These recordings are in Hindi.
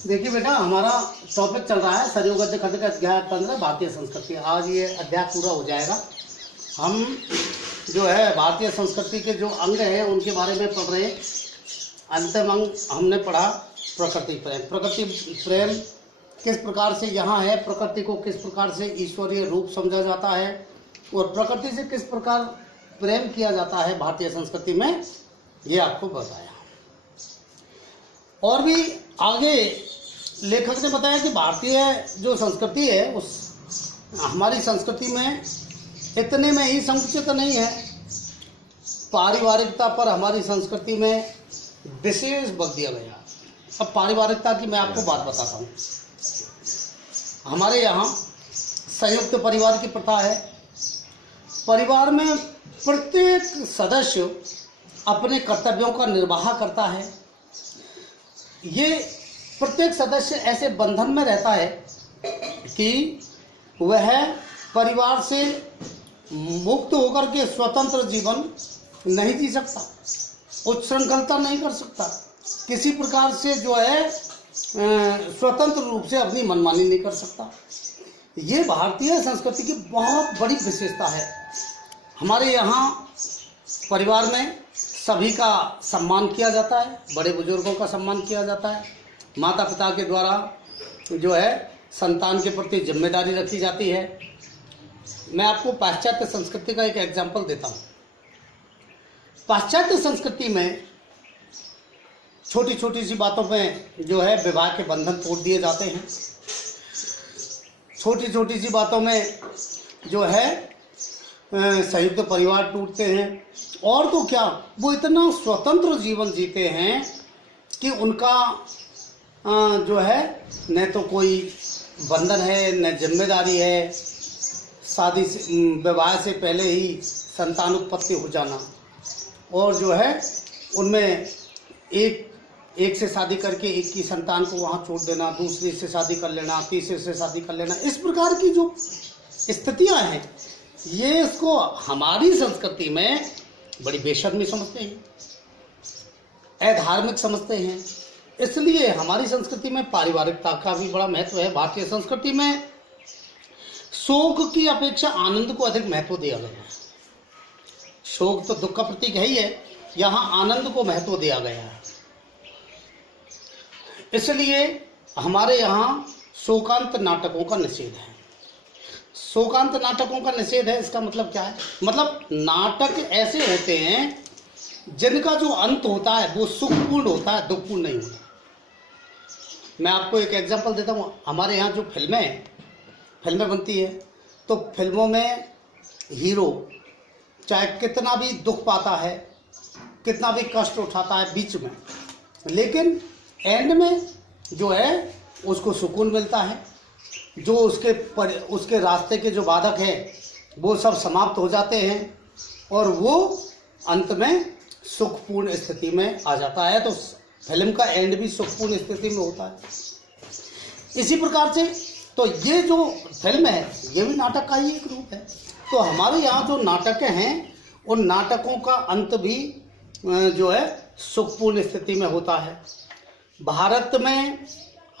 देखिए बेटा, हमारा टॉपिक चल रहा है सरयुग गद्य खंड का अध्याय 15 भारतीय संस्कृति। आज ये अध्याय पूरा हो जाएगा। हम जो है भारतीय संस्कृति के जो अंग हैं उनके बारे में पढ़ रहे हैं। अंतिम अंग हमने पढ़ा प्रकृति प्रेम। प्रकृति प्रेम किस प्रकार से यहाँ है, प्रकृति को किस प्रकार से ईश्वरीय रूप समझा जाता है और प्रकृति से किस प्रकार प्रेम किया जाता है भारतीय संस्कृति में, ये आपको बताया। और भी आगे लेखक ने बताया कि भारतीय जो संस्कृति है उस हमारी संस्कृति में इतने में ही संकुचित नहीं है। पारिवारिकता पर हमारी संस्कृति में विशेष बल दिया गया। अब पारिवारिकता की मैं आपको बात बताता हूँ। हमारे यहाँ संयुक्त परिवार की प्रथा है। परिवार में प्रत्येक सदस्य अपने कर्तव्यों का निर्वाह करता है। ये प्रत्येक सदस्य ऐसे बंधन में रहता है कि वह परिवार से मुक्त होकर के स्वतंत्र जीवन नहीं जी सकता, उच्छृंखलता नहीं कर सकता, किसी प्रकार से जो है स्वतंत्र रूप से अपनी मनमानी नहीं कर सकता। ये भारतीय संस्कृति की बहुत बड़ी विशेषता है। हमारे यहाँ परिवार में सभी का सम्मान किया जाता है, बड़े बुजुर्गों का सम्मान किया जाता है, माता पिता के द्वारा जो है संतान के प्रति जिम्मेदारी रखी जाती है। मैं आपको पाश्चात्य संस्कृति का एक एग्जाम्पल देता हूँ। पाश्चात्य संस्कृति में छोटी छोटी सी बातों में जो है विवाह के बंधन तोड़ दिए जाते हैं। छोटी छोटी सी बातों में जो है संयुक्त परिवार टूटते हैं। और तो क्या, वो इतना स्वतंत्र जीवन जीते हैं कि उनका जो है न तो कोई बंधन है न जिम्मेदारी है। शादी से विवाह से पहले ही संतान उत्पत्ति हो जाना और जो है उनमें एक से शादी करके एक की संतान को वहाँ छोड़ देना, दूसरी से शादी कर लेना, तीसरे से शादी कर लेना, इस प्रकार की जो स्थितियाँ हैं ये इसको हमारी संस्कृति में बड़ी बेशर्मी समझते हैं, अधार्मिक समझते हैं। इसलिए हमारी संस्कृति में पारिवारिकता का भी बड़ा महत्व है। भारतीय संस्कृति में शोक की अपेक्षा आनंद को अधिक महत्व दिया गया है। शोक तो दुख का प्रतीक है ही है, यहाँ आनंद को महत्व दिया गया है। इसलिए हमारे यहाँ शोकांत नाटकों का निषेध है। शोकांत नाटकों का निषेध है, इसका मतलब क्या है? मतलब नाटक ऐसे होते हैं जिनका जो अंत होता है वो सुखपूर्ण होता है, दुखपूर्ण नहीं होता। मैं आपको एक एग्जांपल देता हूँ। हमारे यहाँ जो फिल्में बनती है तो फिल्मों में हीरो चाहे कितना भी दुख पाता है, कितना भी कष्ट उठाता है बीच में, लेकिन एंड में जो है उसको सुकून मिलता है। जो उसके रास्ते के जो बाधक हैं वो सब समाप्त हो जाते हैं और वो अंत में सुखपूर्ण स्थिति में आ जाता है। तो फिल्म का एंड भी सुखपूर्ण स्थिति में होता है। इसी प्रकार से तो ये जो फिल्म है ये भी नाटक का ही एक रूप है। तो हमारे यहाँ जो नाटक हैं उन नाटकों का अंत भी जो है सुखपूर्ण स्थिति में होता है। भारत में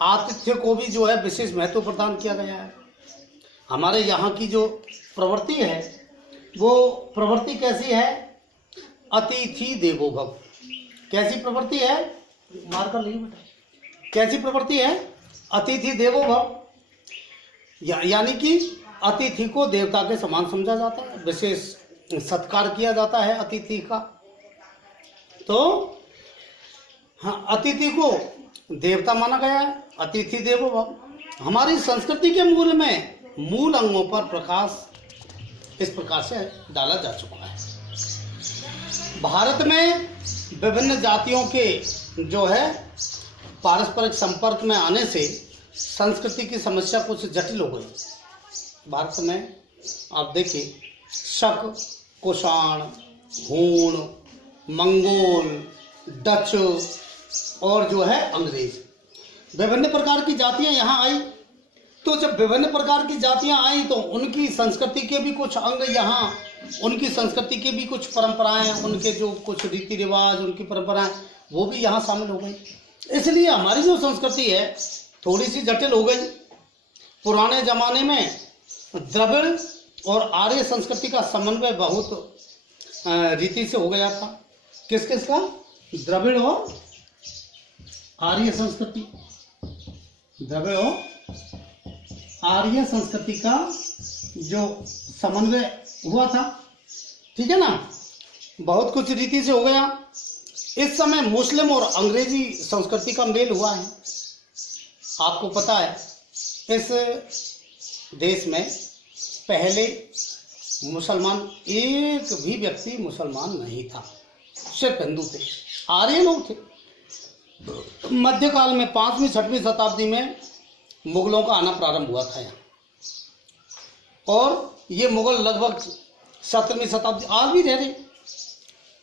आतिथ्य को भी जो है विशेष महत्व प्रदान किया गया है। हमारे यहाँ की जो प्रवृत्ति है वो प्रवृत्ति कैसी है? अतिथि देवो भव। कैसी प्रवृत्ति है? मार कर ली बेटा। कैसी प्रवृत्ति है? अतिथि देवो भव। यानी कि अतिथि को देवता के समान समझा जाता है, विशेष सत्कार किया जाता है अतिथि का। तो हाँ, अतिथि को देवता माना गया है, अतिथि देवो भव। हमारी संस्कृति के मूल अंगों पर प्रकाश इस प्रकार से डाला जा चुका है। भारत में विभिन्न जातियों के जो है पारस्परिक संपर्क में आने से संस्कृति की समस्या कुछ जटिल हो गई। भारत में आप देखिए शक, कुषाण, हूण, मंगोल, डच और जो है अंग्रेज, विभिन्न प्रकार की जातियां यहाँ आई। तो जब विभिन्न प्रकार की जातियां आई तो उनकी संस्कृति के भी कुछ अंग यहाँ, उनकी संस्कृति की भी कुछ परंपराएं, उनके जो कुछ रीति रिवाज, उनकी परंपराएं वो भी यहाँ शामिल हो गई। इसलिए हमारी जो संस्कृति है थोड़ी सी जटिल हो गई। पुराने जमाने में द्रविड़ और आर्य संस्कृति का समन्वय बहुत रीति से हो गया था। किस किस का? द्रविड़ और आर्य संस्कृति। द्रविड़ और आर्य संस्कृति का जो समन्वय हुआ था, ठीक है ना, बहुत कुछ रीति से हो गया। इस समय मुस्लिम और अंग्रेजी संस्कृति का मेल हुआ है। आपको पता है इस देश में पहले मुसलमान, एक भी व्यक्ति मुसलमान नहीं था, सिर्फ हिंदू थे, आर्य लोग थे। मध्यकाल में 5वीं 6वीं शताब्दी में मुगलों का आना प्रारंभ हुआ था यहाँ, और ये मुगल लगभग 17वीं शताब्दी आज भी रह रहे।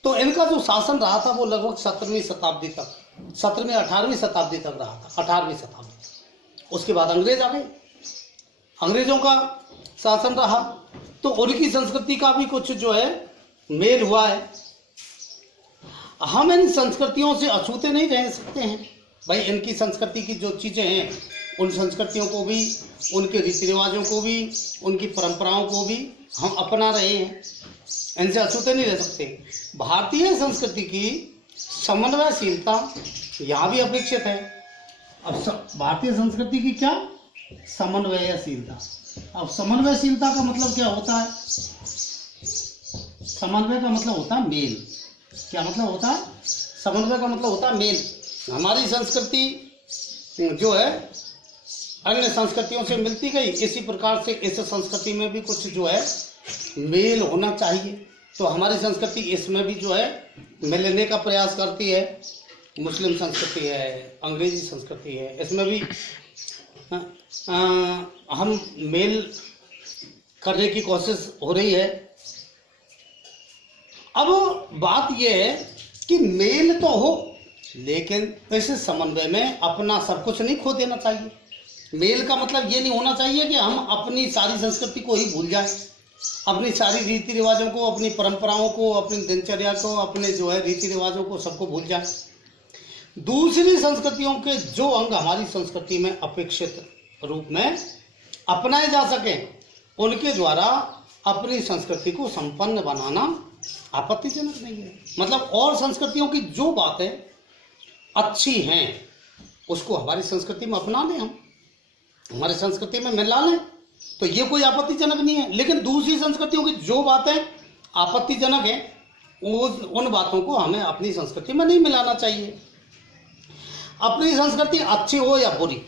तो इनका जो शासन रहा था वो लगभग 17वीं शताब्दी तक, 17वीं 18वीं शताब्दी तक रहा था, 18वीं शताब्दी। उसके बाद अंग्रेज आ गए, अंग्रेजों का शासन रहा, तो उनकी संस्कृति का भी कुछ जो है मेल हुआ है। हम इन संस्कृतियों से अछूते नहीं रह सकते हैं भाई। इनकी संस्कृति की जो चीज़ें हैं उन संस्कृतियों को भी, उनके रीति रिवाजों को भी, उनकी परंपराओं को भी हम अपना रहे हैं, इनसे अछूते नहीं रह सकते। भारतीय संस्कृति की समन्वयशीलता यहाँ भी अपेक्षित है। अब भारतीय संस्कृति की क्या समन्वयशीलता? अब समन्वयशीलता का मतलब क्या होता है? समन्वय का मतलब होता है मेल। क्या मतलब होता है? समन्वय का मतलब होता है मेल। हमारी संस्कृति जो है अन्य संस्कृतियों से मिलती गई, इसी प्रकार से इस संस्कृति में भी कुछ जो है मेल होना चाहिए। तो हमारी संस्कृति इसमें भी जो है मिलने का प्रयास करती है। मुस्लिम संस्कृति है, अंग्रेजी संस्कृति है, इसमें भी हम मेल करने की कोशिश हो रही है। अब बात यह है कि मेल तो हो, लेकिन इस समन्वय में अपना सब कुछ नहीं खो देना चाहिए। मेल का मतलब ये नहीं होना चाहिए कि हम अपनी सारी संस्कृति को ही भूल जाएं, अपनी सारी रीति रिवाजों को, अपनी परंपराओं को, अपनी दिनचर्या को, अपने जो है रीति रिवाजों को सबको भूल जाएं। दूसरी संस्कृतियों के जो अंग हमारी संस्कृति में अपेक्षित रूप में अपनाए जा सकें, उनके द्वारा अपनी संस्कृति को संपन्न बनाना आपत्तिजनक नहीं है। मतलब और संस्कृतियों की जो बातें अच्छी हैं उसको हमारी संस्कृति में अपना लें, हम हमारी संस्कृति में मिला लें, तो ये कोई आपत्तिजनक नहीं है। लेकिन दूसरी संस्कृतियों की जो बातें आपत्तिजनक हैं उन बातों को हमें अपनी संस्कृति में नहीं मिलाना चाहिए। अपनी संस्कृति अच्छी हो या बुरी,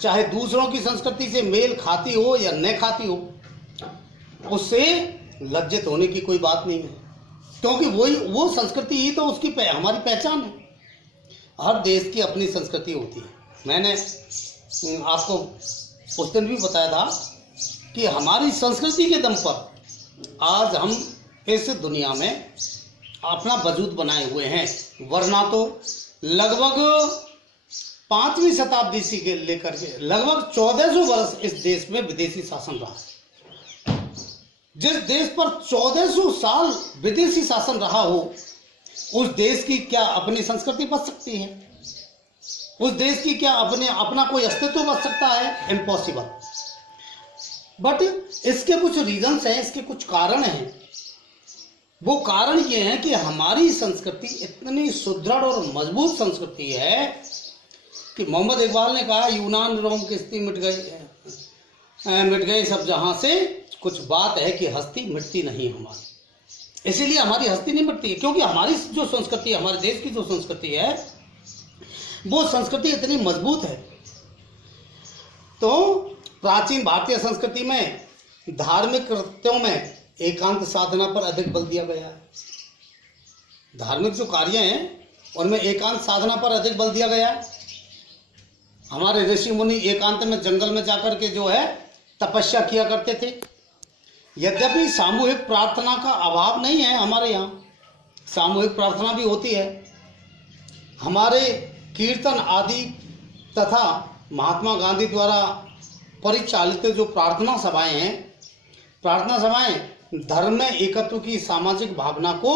चाहे दूसरों की संस्कृति से मेल खाती हो या न खाती हो, उससे लज्जित होने की कोई बात नहीं है, क्योंकि वो संस्कृति ही तो उसकी हमारी पहचान है। हर देश की अपनी संस्कृति होती है। मैंने आपको उस दिन भी बताया था कि हमारी संस्कृति के दम पर आज हम इस दुनिया में अपना वजूद बनाए हुए हैं, वरना तो लगभग 5वीं शताब्दी से लेकर के लगभग 1400 वर्ष इस देश में विदेशी शासन रहा। जिस देश पर 1400 साल विदेशी शासन रहा हो, उस देश की क्या अपनी संस्कृति बच सकती है? उस देश की क्या अपना कोई अस्तित्व बच सकता है? इम्पॉसिबल। बट इसके कुछ रीजंस हैं, इसके कुछ कारण हैं। वो कारण ये हैं कि हमारी संस्कृति इतनी सुदृढ़ और मजबूत संस्कृति है कि मोहम्मद इकबाल ने कहा, यूनान रोम की हस्ती मिट गई सब जहां से, कुछ बात है कि हस्ती मिटती नहीं हमारी। इसीलिए हमारी हस्ती नहीं मिटती है, क्योंकि हमारी जो संस्कृति है, हमारे देश की जो संस्कृति है, वो संस्कृति इतनी मजबूत है। तो प्राचीन भारतीय संस्कृति में धार्मिक कृत्यों में एकांत साधना पर अधिक बल दिया गया है। धार्मिक जो कार्य हैं उनमें एकांत साधना पर अधिक बल दिया गया है। हमारे ऋषि मुनि एकांत में जंगल में जाकर के जो है तपस्या किया करते थे। यद्यपि सामूहिक प्रार्थना का अभाव नहीं है, हमारे यहाँ सामूहिक प्रार्थना भी होती है। हमारे कीर्तन आदि तथा महात्मा गांधी द्वारा परिचालित जो प्रार्थना सभाएं हैं, प्रार्थना सभाएं धर्म में एकत्व की सामाजिक भावना को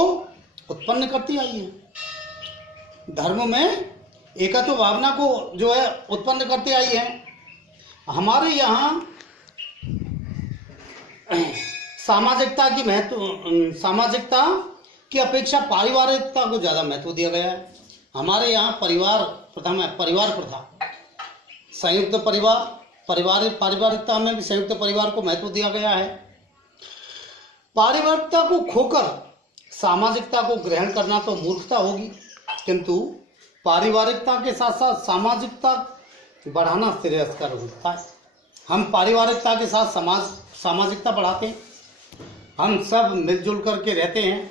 उत्पन्न करती आई हैं। धर्म में एकत्व भावना को जो है उत्पन्न करते आई है। हमारे यहाँ सामाजिकता की अपेक्षा पारिवारिकता को ज़्यादा महत्व दिया गया है। हमारे यहाँ परिवार प्रथम है, परिवार प्रथा, संयुक्त पारिवारिकता में भी संयुक्त परिवार को महत्व दिया गया है। पारिवारिकता को खोकर सामाजिकता को ग्रहण करना तो मूर्खता होगी, किंतु पारिवारिकता के साथ साथ सामाजिकता बढ़ाना श्रेयस्कर होता है। हम पारिवारिकता के साथ सामाजिकता बढ़ाते हैं, हम सब मिलजुल करके रहते हैं।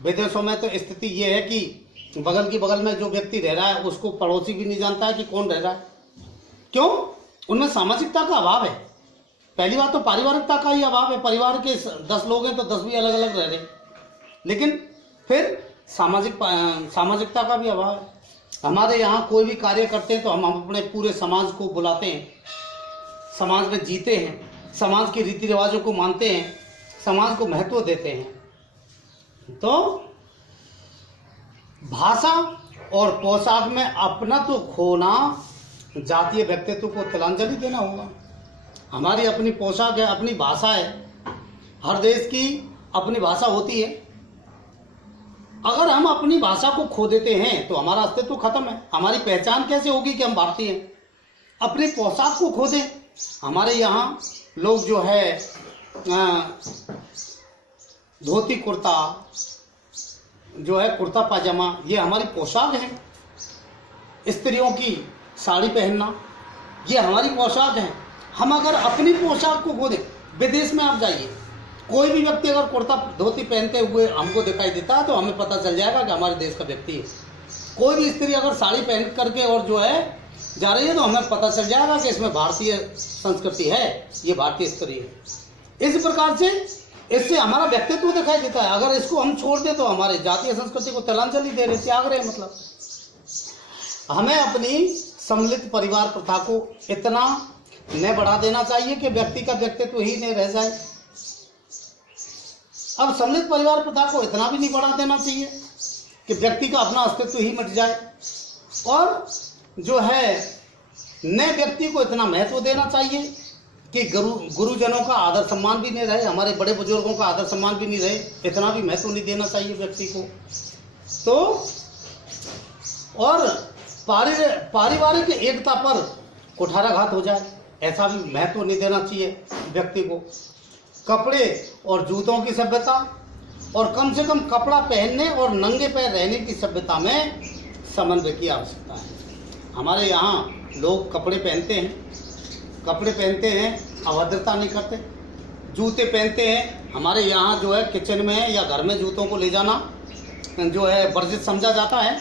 विदेशों में तो स्थिति ये है कि बगल में जो व्यक्ति रह रहा है उसको पड़ोसी भी नहीं जानता है कि कौन रह रहा है। क्यों? उनमें सामाजिकता का अभाव है। पहली बात तो पारिवारिकता का ही अभाव है। परिवार के 10 लोग हैं तो 10 भी अलग अलग रह रहे हैं, लेकिन फिर सामाजिकता का भी अभाव है। हमारे यहाँ कोई भी कार्य करते हैं तो हम अपने पूरे समाज को बुलाते हैं, समाज में जीते हैं, समाज के रीति रिवाजों को मानते हैं, समाज को महत्व देते हैं। तो भाषा और पोशाक में अपना तो खोना जातीय व्यक्तित्व को तिलांजलि देना होगा। हमारी अपनी पोशाक है, अपनी भाषा है, हर देश की अपनी भाषा होती है। अगर हम अपनी भाषा को खो देते हैं तो हमारा अस्तित्व खत्म है। हमारी पहचान कैसे होगी कि हम भारतीय हैं? अपनी पोशाक को खो दें। हमारे यहाँ लोग जो है धोती कुर्ता, जो है कुर्ता पाजामा, ये हमारी पोशाक है। स्त्रियों की साड़ी पहनना ये हमारी पोशाक है। हम अगर अपनी पोशाक को खो दें, विदेश में आप जाइए, कोई भी व्यक्ति अगर कुर्ता धोती पहनते हुए हमको दिखाई देता है तो हमें पता चल जाएगा कि हमारे देश का व्यक्ति है। कोई भी स्त्री अगर साड़ी पहन करके और जो है जा रही है तो हमें पता चल जाएगा कि इसमें भारतीय संस्कृति है, ये भारतीय स्त्री है। इस प्रकार से इससे हमारा व्यक्तित्व दिखाई देता है। अगर इसको हम छोड़ दें तो हमारे जातीय संस्कृति को तिलांजलि दे रहे, त्याग रहे। मतलब हमें अपनी सम्मिलित परिवार प्रथा को इतना न बढ़ा देना चाहिए कि व्यक्ति का व्यक्तित्व ही नहीं रह जाए। अब सम्मिलित परिवार प्रथा को इतना भी नहीं बढ़ा देना चाहिए कि व्यक्ति का अपना अस्तित्व ही मिट जाए, और जो है नए व्यक्ति को इतना महत्व देना चाहिए कि गुरुजनों का आदर सम्मान भी नहीं रहे, हमारे बड़े बुजुर्गों का आदर सम्मान भी नहीं रहे, इतना भी महत्व नहीं देना चाहिए व्यक्ति को। तो और पारिवारिक एकता पर कुठाराघात हो जाए, ऐसा भी महत्व नहीं देना चाहिए व्यक्ति को। कपड़े और जूतों की सभ्यता, और कम से कम कपड़ा पहनने और नंगे पैर रहने की सभ्यता में समन्वय की आवश्यकता है। हमारे यहाँ लोग कपड़े पहनते हैं, अभद्रता नहीं करते, जूते पहनते हैं। हमारे यहाँ जो है किचन में या घर में जूतों को ले जाना जो है वर्जित समझा जाता है।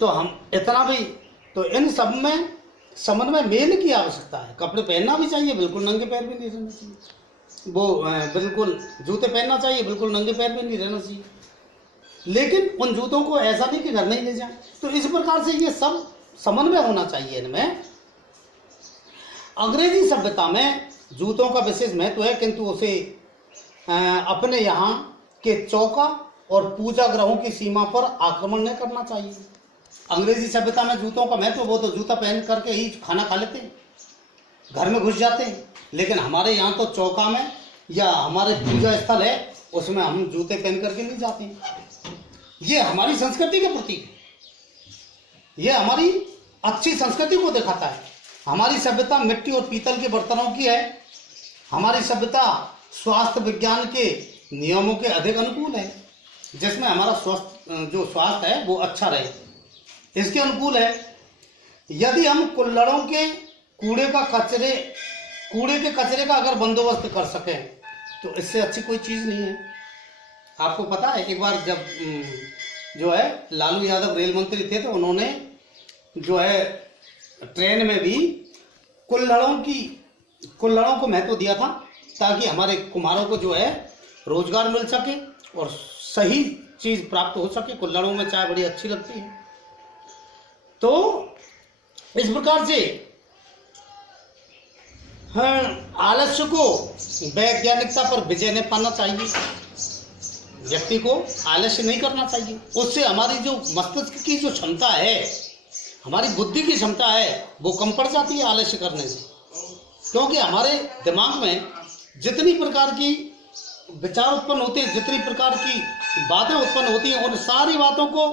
तो हम इतना भी, तो इन सब में समन्वय मेल की आवश्यकता है। कपड़े पहनना भी चाहिए, बिल्कुल नंगे पैर भी नहीं रहना चाहिए। वो बिल्कुल जूते पहनना चाहिए, बिल्कुल नंगे पैर भी नहीं रहना चाहिए। लेकिन उन जूतों को ऐसा नहीं कि घर में ही ले जाए। तो इस प्रकार से ये सब समन्वय होना चाहिए इनमें। अंग्रेजी सभ्यता में जूतों का विशेष महत्व है, किंतु उसे अपने यहाँ के चौका और पूजा ग्रहों की सीमा पर आक्रमण नहीं करना चाहिए। अंग्रेजी सभ्यता में जूतों का महत्व, वो तो जूता पहन करके ही खाना खा लेते हैं, घर में घुस जाते हैं। लेकिन हमारे यहाँ तो चौका में या हमारे पूजा स्थल है उसमें हम जूते पहन करके नहीं जाते हैं। ये हमारी संस्कृति के प्रतीक है, ये हमारी अच्छी संस्कृति को दिखाता है। हमारी सभ्यता मिट्टी और पीतल के बर्तनों की है। हमारी सभ्यता स्वास्थ्य विज्ञान के नियमों के अधिक अनुकूल है, जिसमें हमारा स्वास्थ्य है वो अच्छा रहे, इसके अनुकूल है। यदि हम कुल्हड़ों के कूड़े के कचरे का अगर बंदोबस्त कर सकें तो इससे अच्छी कोई चीज़ नहीं है। आपको पता है एक बार जब जो है लालू यादव रेल मंत्री थे तो उन्होंने जो है ट्रेन में भी कुल्हड़ों को महत्व दिया था, ताकि हमारे कुम्हारों को जो है रोजगार मिल सके और सही चीज़ प्राप्त हो सके। कुल्हड़ों में चाय बड़ी अच्छी लगती है। तो इस प्रकार से आलस्य को वैज्ञानिकता पर विजय नहीं पाना चाहिए। व्यक्ति को आलस्य नहीं करना चाहिए। उससे हमारी जो मस्तिष्क की जो क्षमता है, हमारी बुद्धि की क्षमता है वो कम पड़ जाती है आलस्य करने से, क्योंकि हमारे दिमाग में जितनी प्रकार की विचार उत्पन्न होते हैं, जितनी प्रकार की बातें उत्पन्न होती हैं, उन सारी बातों को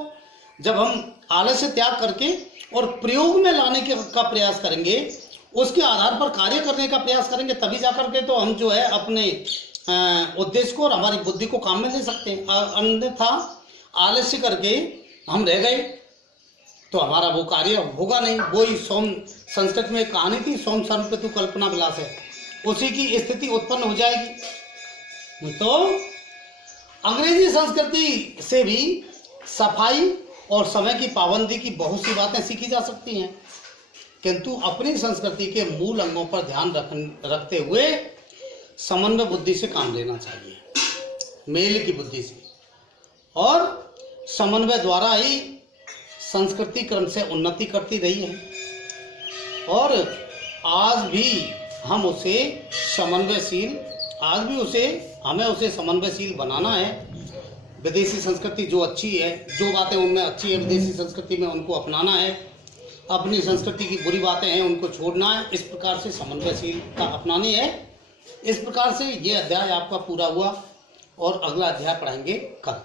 जब हम आलस्य त्याग करके और प्रयोग में लाने का प्रयास करेंगे, उसके आधार पर कार्य करने का प्रयास करेंगे, तभी जाकर के तो हम जो है अपने उद्देश्य को और हमारी बुद्धि को काम में ले सकते हैं। अन्यथा आलस्य करके हम रह गए तो हमारा वो कार्य होगा नहीं। वही संस्कृत में एक कहानी थी, सोम सर्वपितु कल्पना विलास है, उसी की स्थिति उत्पन्न हो जाएगी। तो अंग्रेजी संस्कृति से भी सफाई और समय की पाबंदी की बहुत सी बातें सीखी जा सकती हैं, किंतु अपनी संस्कृति के मूल अंगों पर ध्यान रखते हुए समन्वय बुद्धि से काम लेना चाहिए, मेल की बुद्धि से, और समन्वय द्वारा ही संस्कृति क्रम से उन्नति करती रही है। और आज भी हम उसे समन्वयशील, हमें उसे समन्वयशील बनाना है। विदेशी संस्कृति जो अच्छी है, जो बातें उनमें अच्छी है विदेशी संस्कृति में, उनको अपनाना है। अपनी संस्कृति की बुरी बातें हैं उनको छोड़ना है। इस प्रकार से समन्वयशीलता अपनानी है। इस प्रकार से ये अध्याय आपका पूरा हुआ और अगला अध्याय पढ़ाएंगे कल।